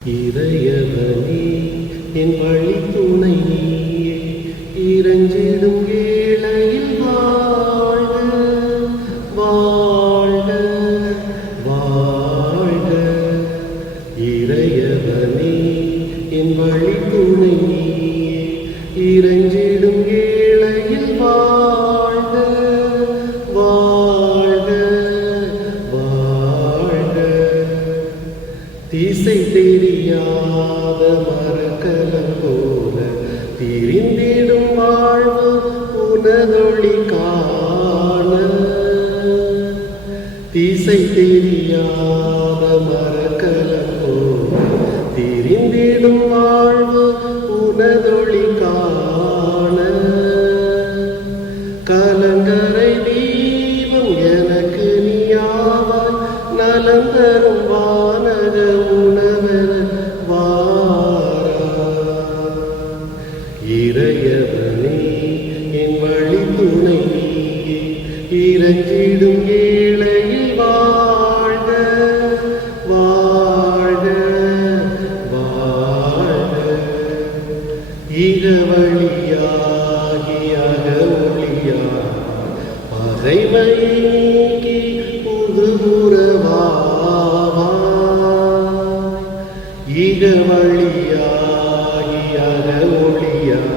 இறையவனே என் வழி துணை நீயே இறஞ்சிடும் ஏழையில் வாழ்க வாழ்க வாழ்க. இறையவனே என் வழி துணை நீயே இறஞ்சிடும் திசை தெரியாத மரக்கலம் போல திரிந்திடும் வாழ்வு உனதொளி காண. திசை தெரியாத மரக்கலம் போல திரிந்திடும் வாழ்வு உனது தரும் வானக உணவர இறையவனே என் வழி துணை இறங்கிடும் ஏழையில் வாழ்க வாழ்க வாழ்க. அக நீரவழியாகியக ஒளியான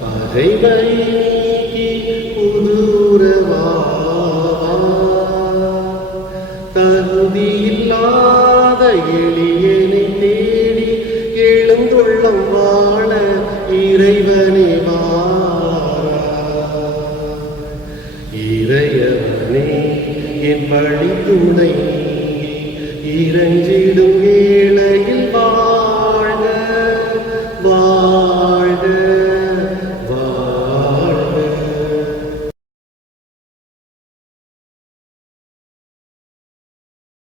பகைவரை நீக்கி புதுரவா தகுதியில்லாத எளியனை தேடி எழுந்துள்ளம் வாழ இறைவனே வாரா இறையவனே என் ஏழை